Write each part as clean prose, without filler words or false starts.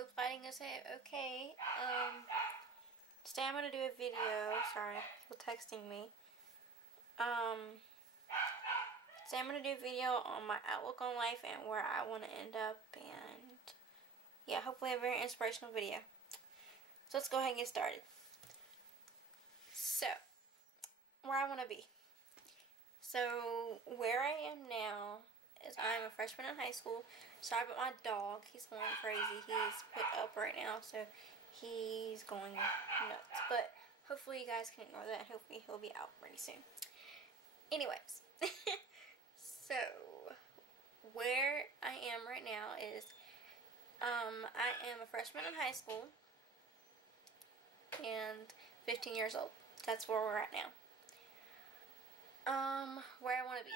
hope fighting is okay. Today I'm gonna do a video. Sorry, people texting me. Today I'm gonna do a video on my outlook on life and where I want to end up, and yeah, hopefully a very inspirational video. So let's go ahead and get started. So, where I want to be. So, where I am now is I'm a freshman in high school. Sorry about my dog. He's going crazy. He's put up right now, so he's going nuts. But hopefully you guys can ignore that, and hopefully he'll be out pretty soon. Anyways, so where I am right now is I am a freshman in high school and 15 years old. That's where we're at now. Where I want to be.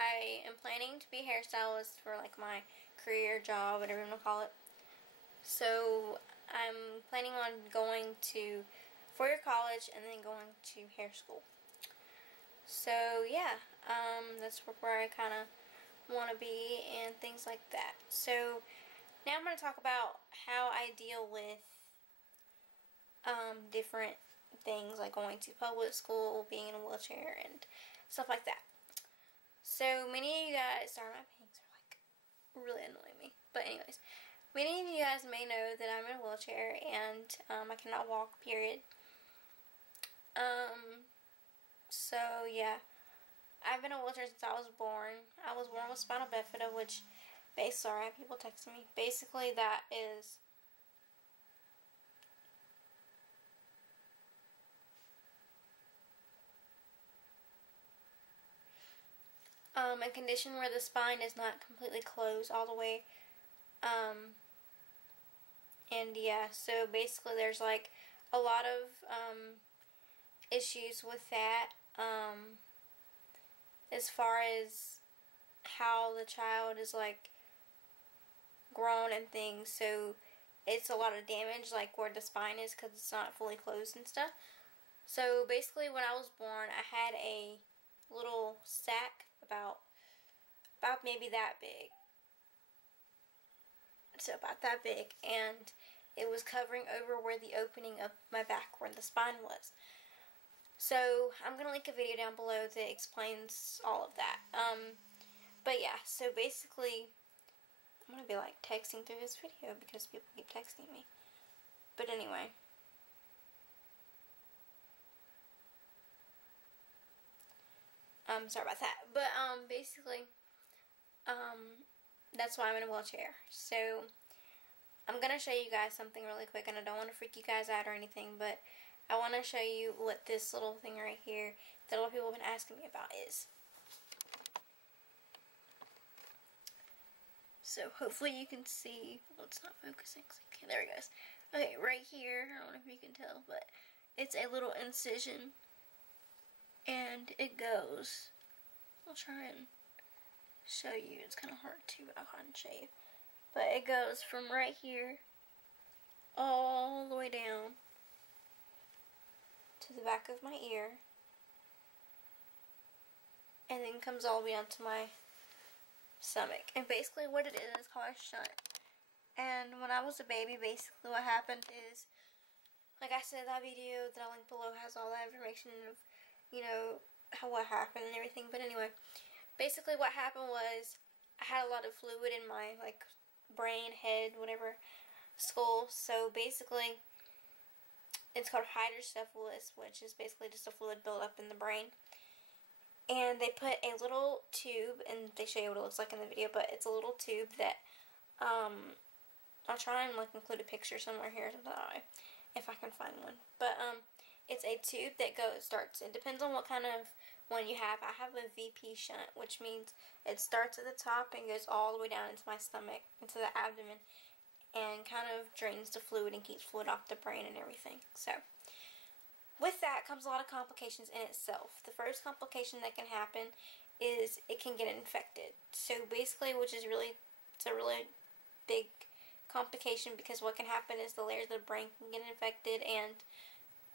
I am planning to be a hairstylist for like my career job, whatever you want to call it. So I'm planning on going to four-year college and then going to hair school. So yeah, that's where I kind of want to be and things like that. So now I'm going to talk about how I deal with different things like going to public school, being in a wheelchair, and stuff like that. So many of you guys, sorry, my bangs are like really annoying me. But anyways, many of you guys may know that I'm in a wheelchair and I cannot walk, period. So yeah, I've been in a wheelchair since I was born. I was born with spinal bifida, which, sorry, I have people texting me. Basically, that is a condition where the spine is not completely closed all the way. And yeah, so basically there's like a lot of issues with that as far as how the child is like grown and things. So it's a lot of damage like where the spine is because it's not fully closed and stuff. So basically when I was born, I had a little sac about maybe that big. So about that big, and it was covering over where the opening of my back, where the spine was. So I'm gonna link a video down below that explains all of that. But yeah, so basically I'm gonna be like texting through this video because people keep texting me. But anyway, sorry about that. But basically, that's why I'm in a wheelchair. So I'm gonna show you guys something really quick, and I don't want to freak you guys out or anything, but I want to show you what this little thing right here that a lot of people have been asking me about is. So hopefully you can see. Well, it's not focusing. Okay, there it goes. Okay, right here, I don't know if you can tell, but it's a little incision, and it goes. I'll try and show you. It's kind of hard to, but I'll go ahead and show you. But it goes from right here all the way down to the back of my ear, and then comes all the way onto my stomach. And basically what it is called a shunt. And when I was a baby, basically what happened is, like I said, that video that I'll link below has all that information of, you know, what happened and everything. But anyway, basically what happened was I had a lot of fluid in my like brain, head, whatever, skull. So basically it's called hydrocephalus, which is basically just a fluid buildup in the brain. And they put a little tube, and they show you what it looks like in the video, but it's a little tube that I'll try and like include a picture somewhere here if I can find one. But it's a tube that starts. It depends on what kind of one you have. I have a VP shunt, which means it starts at the top and goes all the way down into my stomach, into the abdomen, and kind of drains the fluid and keeps fluid off the brain and everything. So with that comes a lot of complications in itself. The first complication that can happen is it can get infected. So basically, it's a really big complication, because what can happen is the layers of the brain can get infected and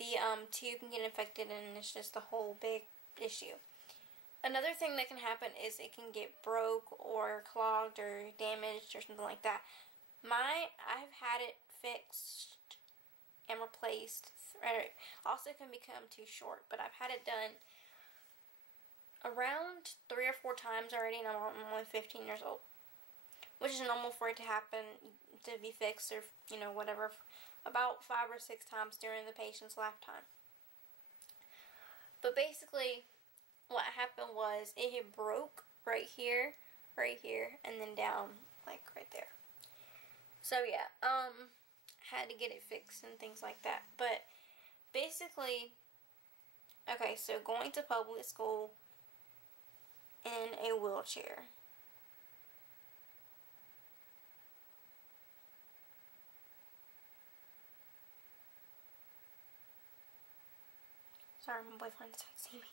the tube can get infected, and it's just a whole big issue. another thing that can happen is it can get broke or clogged or damaged or something like that. I've had it fixed and replaced. Also can become too short, but I've had it done around 3 or 4 times already, and I'm only 15 years old, which is normal for it to happen, to be fixed, or whatever, about 5 or 6 times during the patient's lifetime. But basically, what happened was it had broke right here, and then down like right there. So yeah, had to get it fixed and things like that. But basically, okay, so going to public school in a wheelchair. Sorry, my boyfriend's texting me.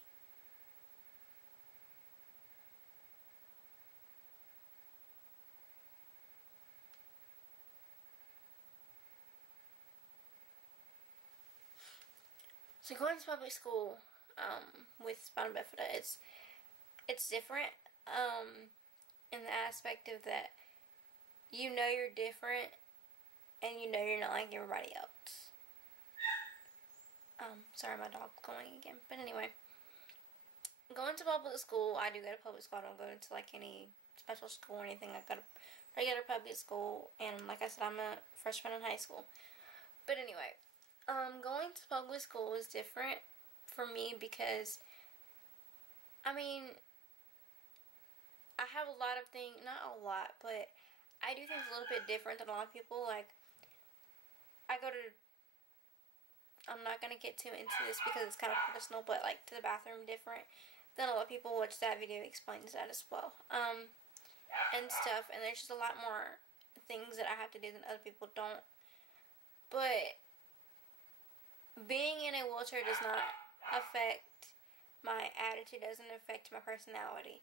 So going to public school with spina bifida, it's different in the aspect of that you're different and you're not like everybody else. Sorry, my dog's going again. But anyway, going to public school, I do go to public school. I don't go to like any special school or anything. I go to regular public school, and like I said, I'm a freshman in high school. But anyway, going to public school is different for me because, I mean, I have a lot of things, not a lot, but I do things a little bit different than a lot of people. Like, I'm not going to get too into this because it's kind of personal, but like to the bathroom different than a lot of people, which that video explains that as well. And stuff, and there's just a lot more things that I have to do than other people don't. But being in a wheelchair does not affect my attitude, doesn't affect my personality.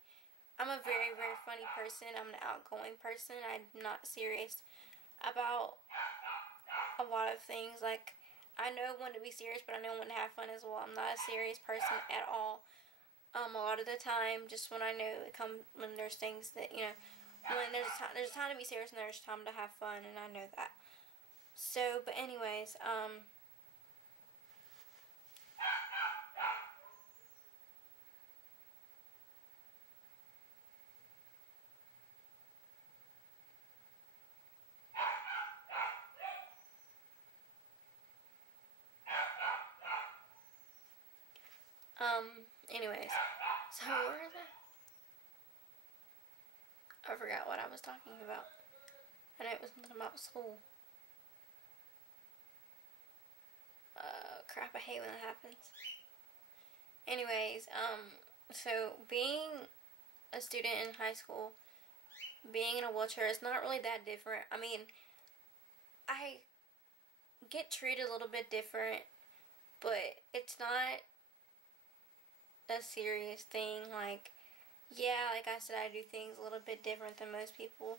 I'm a very, very funny person. I'm an outgoing person. I'm not serious about a lot of things. Like, I know when to be serious, but I know when to have fun as well. I'm not a serious person at all. A lot of the time, just when I know when there's things that, when there's a time to be serious and there's time to have fun, and I know that. So, but anyways, anyways, so where is it? I forgot what I was talking about. I know it was something about school. Crap, I hate when that happens. Anyways, so being a student in high school, being in a wheelchair is not really that different. I mean, I get treated a little bit different, but it's not a serious thing. Like, yeah, like I said, I do things a little bit different than most people,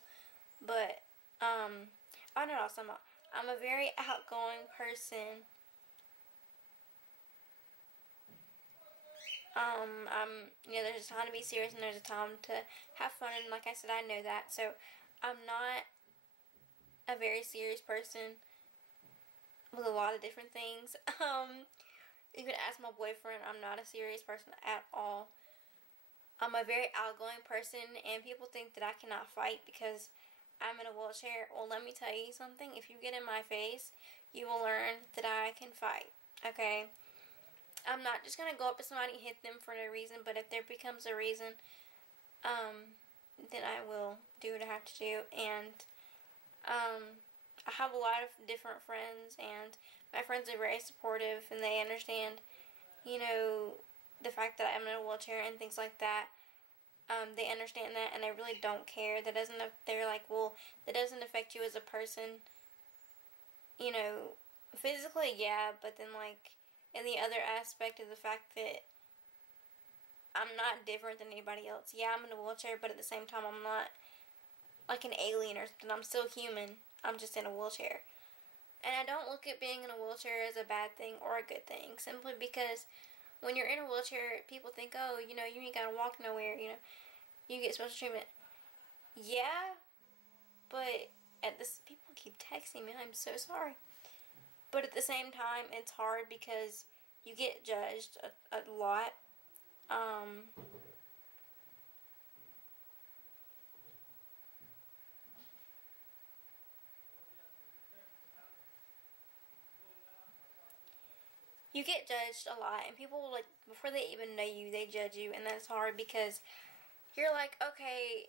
but, I know what else I'm a very outgoing person. There's a time to be serious and there's a time to have fun, and like I said, I know that, so I'm not a very serious person with a lot of different things. You can ask my boyfriend, I'm not a serious person at all. I'm a very outgoing person, and people think that I cannot fight because I'm in a wheelchair. Well, let me tell you something. If you get in my face, you will learn that I can fight, okay? I'm not just going to go up to somebody and hit them for no reason, but if there becomes a reason, then I will do what I have to do. And I have a lot of different friends, and my friends are very supportive, and they understand, the fact that I'm in a wheelchair and things like that. They understand that, and they really don't care. They're like, well, that doesn't affect you as a person. Physically, yeah, but then, like, in the other aspect of the fact that I'm not different than anybody else. Yeah, I'm in a wheelchair, but at the same time, I'm not like an alien or something. I'm still human. I'm just in a wheelchair. And I don't look at being in a wheelchair as a bad thing or a good thing, simply because when you're in a wheelchair, people think, oh, you know, you ain't gotta walk nowhere, you know, you get special treatment. Yeah, but people keep texting me. I'm so sorry. But at the same time, it's hard because you get judged a lot. You get judged a lot, and people, like, before they even know you, they judge you, and that's hard because you're like, okay,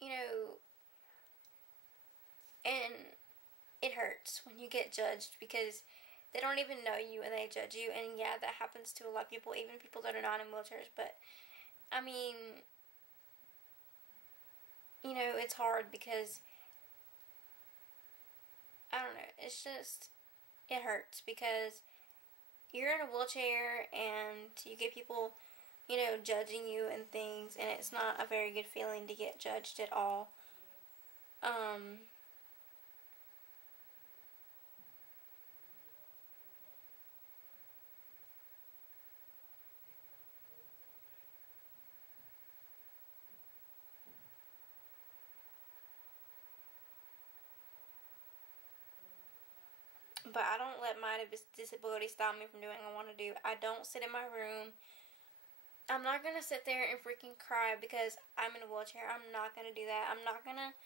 you know, and it hurts when you get judged because they don't even know you and they judge you. And yeah, that happens to a lot of people, even people that are not in wheelchairs. But I mean, you know, it's hard because I don't know, it's just, it hurts because you're in a wheelchair and you get people, you know, judging you and things, and it's not a very good feeling to get judged at all. But I don't let my disability stop me from doing what I want to do. I don't sit in my room. I'm not going to sit there and freaking cry because I'm in a wheelchair. I'm not going to do that. I'm not going to,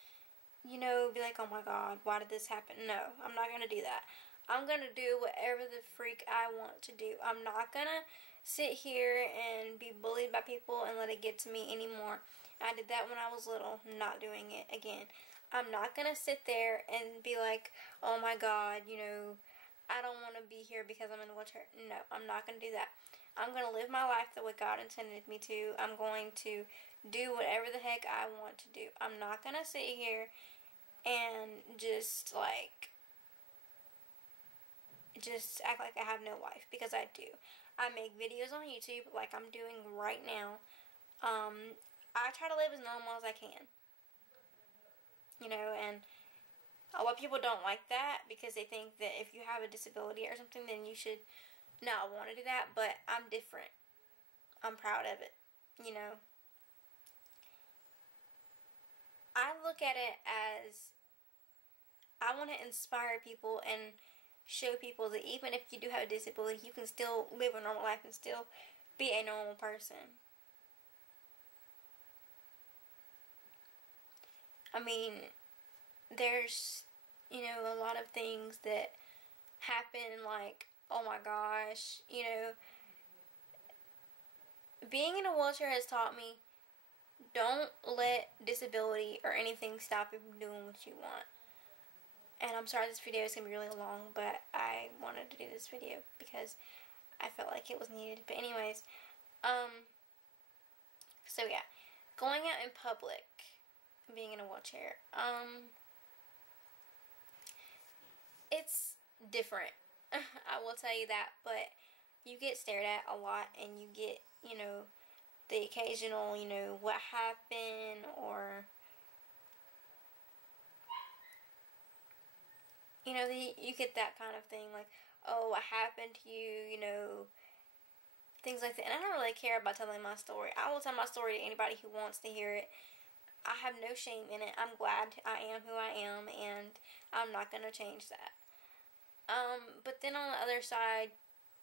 you know, be like, oh my God, why did this happen? No, I'm not going to do that. I'm going to do whatever the freak I want to do. I'm not going to sit here and be bullied by people and let it get to me anymore. I did that when I was little. I'm not doing it again. I'm not going to sit there and be like, oh my God, you know, I don't want to be here because I'm in a wheelchair. No, I'm not going to do that. I'm going to live my life the way God intended me to. I'm going to do whatever the heck I want to do. I'm not going to sit here and just act like I have no life, because I do. I make videos on YouTube like I'm doing right now. I try to live as normal as I can. You know, and a lot of people don't like that because they think that if you have a disability or something, then you should not want to do that. But I'm different. I'm proud of it. You know, I look at it as I want to inspire people and show people that even if you do have a disability, you can still live a normal life and still be a normal person. I mean, there's, you know, a lot of things that happen, like, oh my gosh, you know, being in a wheelchair has taught me, don't let disability or anything stop you from doing what you want. And I'm sorry this video is going to be really long, but I wanted to do this video because I felt like it was needed. But anyways, so yeah, going out in public, being in a wheelchair, it's different. I will tell you that, but you get stared at a lot, and you get, you know, the occasional, you know, what happened, or, you know, you get that kind of thing, like, oh, what happened to you, you know, things like that. And I don't really care about telling my story. I will tell my story to anybody who wants to hear it. I have no shame in it. I'm glad I am who I am, and I'm not going to change that. But then on the other side,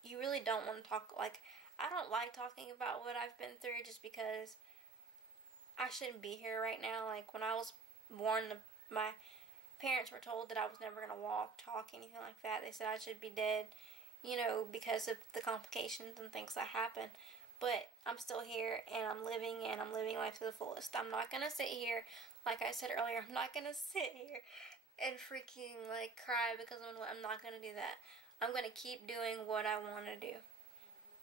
you really don't want to talk, like, I don't like talking about what I've been through just because I shouldn't be here right now. Like, when I was born, my parents were told that I was never going to walk, talk, anything like that. They said I should be dead, you know, because of the complications and things that happen. But I'm still here, and I'm living life to the fullest. I'm not going to sit here, like I said earlier, I'm not going to sit here and freaking, like, cry because I'm not going to do that. I'm going to keep doing what I want to do.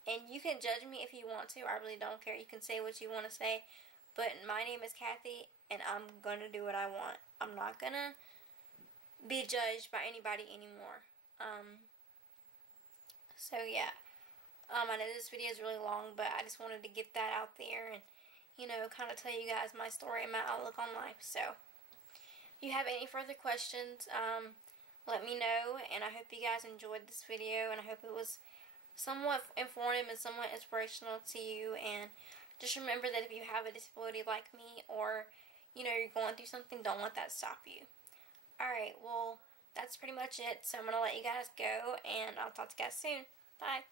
And you can judge me if you want to. I really don't care. You can say what you want to say. But my name is Kathy, and I'm going to do what I want. I'm not going to be judged by anybody anymore. So, yeah. I know this video is really long, but I just wanted to get that out there and, you know, kind of tell you guys my story and my outlook on life. So, if you have any further questions, let me know, and I hope you guys enjoyed this video, and I hope it was somewhat informative and somewhat inspirational to you. And just remember that if you have a disability like me, or you're going through something, don't let that stop you. Alright, well, that's pretty much it. So I'm going to let you guys go, and I'll talk to you guys soon. Bye.